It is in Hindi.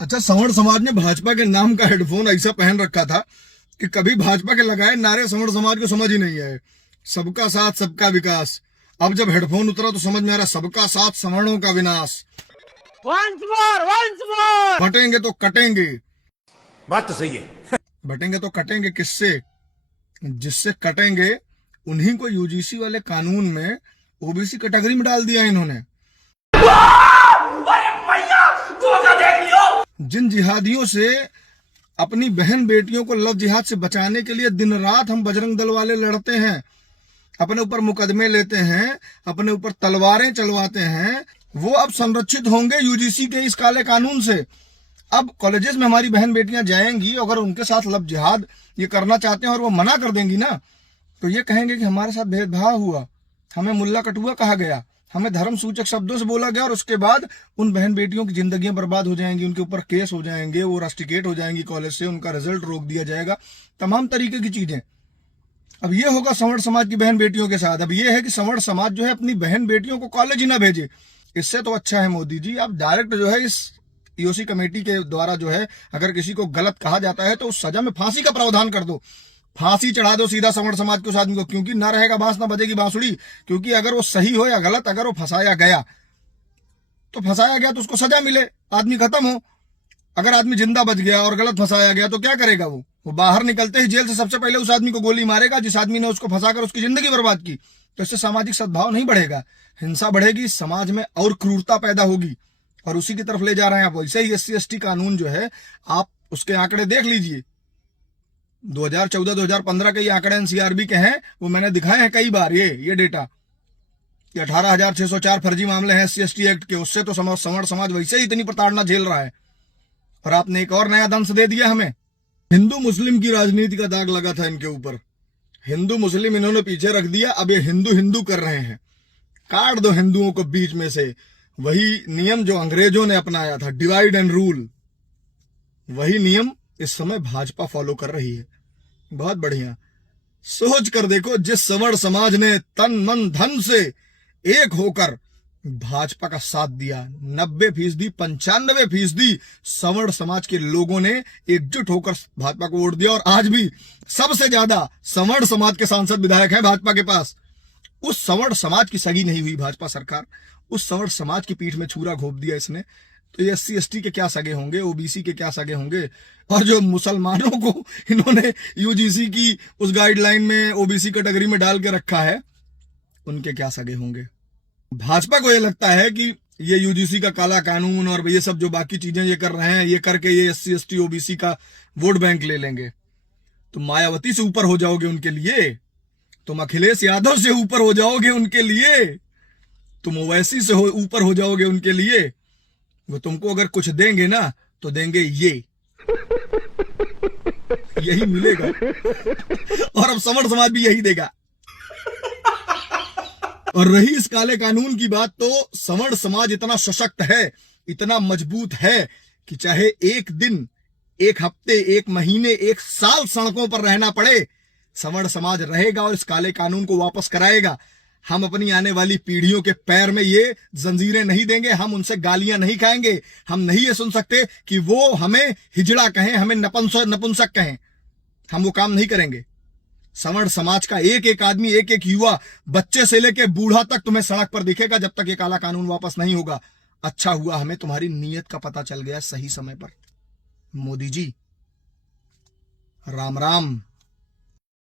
अच्छा, संवर्ण समाज ने भाजपा के नाम का हेडफोन ऐसा पहन रखा था कि कभी भाजपा के लगाए नारे संवर्ण समाज को समझ ही नहीं आए। सबका साथ सबका विकास। अब जब हेडफोन उतरा तो समझ में आ रहा सबका साथ सवर्णों का विनाश। once more बटेंगे तो कटेंगे। बात तो सही है। बटेंगे तो कटेंगे किससे? जिससे कटेंगे उन्हीं को यूजीसी वाले कानून में ओबीसी कैटेगरी में डाल दिया इन्होंने। जिन जिहादियों से अपनी बहन बेटियों को लव जिहाद से बचाने के लिए दिन रात हम बजरंग दल वाले लड़ते हैं, अपने ऊपर मुकदमे लेते हैं, अपने ऊपर तलवारें चलवाते हैं, वो अब संरक्षित होंगे यूजीसी के इस काले कानून से। अब कॉलेजेस में हमारी बहन बेटियां जाएंगी, अगर उनके साथ लव जिहाद ये करना चाहते हैं और वो मना कर देंगी ना, तो ये कहेंगे कि हमारे साथ भेदभाव हुआ, हमें मुल्ला कटुआ कहा गया, हमें धर्म सूचक शब्दों से बोला गया, और उसके बाद उन बहन बेटियों की जिंदगियां बर्बाद हो जाएंगी, उनके ऊपर केस हो जाएंगे, वो रस्टिकेट हो जाएंगी कॉलेज से, उनका रिजल्ट रोक दिया जाएगा, तमाम तरीके की चीजें। अब ये होगा संवर्ण समाज की बहन बेटियों के साथ। अब ये है कि संवर्ण समाज जो है अपनी बहन बेटियों को कॉलेज ही ना भेजे। इससे तो अच्छा है मोदी जी आप डायरेक्ट जो है इस ईओसी कमेटी के द्वारा जो है अगर किसी को गलत कहा जाता है तो उस सजा में फांसी का प्रावधान कर दो, फांसी चढ़ा दो सीधा संवर्ण समाज के उस आदमी को, क्योंकि ना रहेगा बांस ना बजेगी बांसुड़ी। क्योंकि अगर वो सही हो या गलत, अगर वो फंसाया गया तो फंसाया गया तो उसको सजा मिले, आदमी खत्म हो। अगर आदमी जिंदा बच गया और गलत फंसाया गया तो क्या करेगा? वो बाहर निकलते ही जेल से सबसे पहले उस आदमी को गोली मारेगा जिस आदमी ने उसको फंसाकर उसकी जिंदगी बर्बाद की। तो इससे सामाजिक सद्भाव नहीं बढ़ेगा, हिंसा बढ़ेगी, समाज में और क्रूरता पैदा होगी, और उसी की तरफ ले जा रहे हैं आप। वैसे ही SC/ST कानून जो है आप उसके आंकड़े देख लीजिए, 2014-2015 के ये आंकड़े NCRB के हैं, वो मैंने दिखाए हैं कई बार। ये डेटा 18,604 फर्जी मामले हैं SC/ST एक्ट के। उससे तो संवर्ण समाज वैसे ही इतनी प्रताड़ना झेल रहा है, और आपने एक और नया दंश दे दिया हमें। हिंदू मुस्लिम की राजनीति का दाग लगा था इनके ऊपर, हिंदू मुस्लिम इन्होंने पीछे रख दिया, अब ये हिंदू हिंदू कर रहे हैं। काट दो हिंदुओं को बीच में से। वही नियम जो अंग्रेजों ने अपनाया था, डिवाइड एंड रूल, वही नियम इस समय भाजपा फॉलो कर रही है। बहुत बढ़िया। सोच कर देखो, जिस संवर्ण समाज ने तन मन धन से एक होकर भाजपा का साथ दिया, 90%, 95% संवर्ण समाज के लोगों ने एकजुट होकर भाजपा को वोट दिया, और आज भी सबसे ज्यादा संवर्ण समाज के सांसद विधायक हैं भाजपा के पास। उस संवर्ण समाज की सगी नहीं हुई भाजपा सरकार, उस संवर्ण समाज की पीठ में छुरा घोंप दिया इसने। तो ये SC/ST के क्या सगे होंगे, OBC के क्या सगे होंगे, और जो मुसलमानों को इन्होंने यूजीसी की उस गाइडलाइन में OBC कैटेगरी में डाल के रखा है, उनके क्या सगे होंगे। भाजपा को ये लगता है कि ये यूजीसी का काला कानून और ये सब जो बाकी चीजें ये कर रहे हैं, ये करके ये SC/ST OBC का वोट बैंक ले लेंगे। तुम मायावती से ऊपर हो जाओगे उनके लिए, तुम अखिलेश यादव से ऊपर हो जाओगे उनके लिए, तुम ओवैसी से ऊपर हो जाओगे उनके लिए। वो तुमको अगर कुछ देंगे ना तो देंगे यही मिलेगा, और अब संवर्ण समाज भी यही देगा। और रही इस काले कानून की बात, तो संवर्ण समाज इतना सशक्त है, इतना मजबूत है कि चाहे एक दिन, एक हफ्ते, एक महीने, एक साल सड़कों पर रहना पड़े, संवर्ण समाज रहेगा और इस काले कानून को वापस कराएगा। हम अपनी आने वाली पीढ़ियों के पैर में ये जंजीरें नहीं देंगे, हम उनसे गालियां नहीं खाएंगे, हम नहीं ये सुन सकते कि वो हमें हिजड़ा कहें, हमें नपुंसक कहें, हम वो काम नहीं करेंगे। संवर्ण समाज का एक एक आदमी, एक एक युवा, बच्चे से लेके बूढ़ा तक तुम्हें सड़क पर दिखेगा जब तक ये काला कानून वापस नहीं होगा। अच्छा हुआ हमें तुम्हारी नीयत का पता चल गया सही समय पर। मोदी जी, राम राम।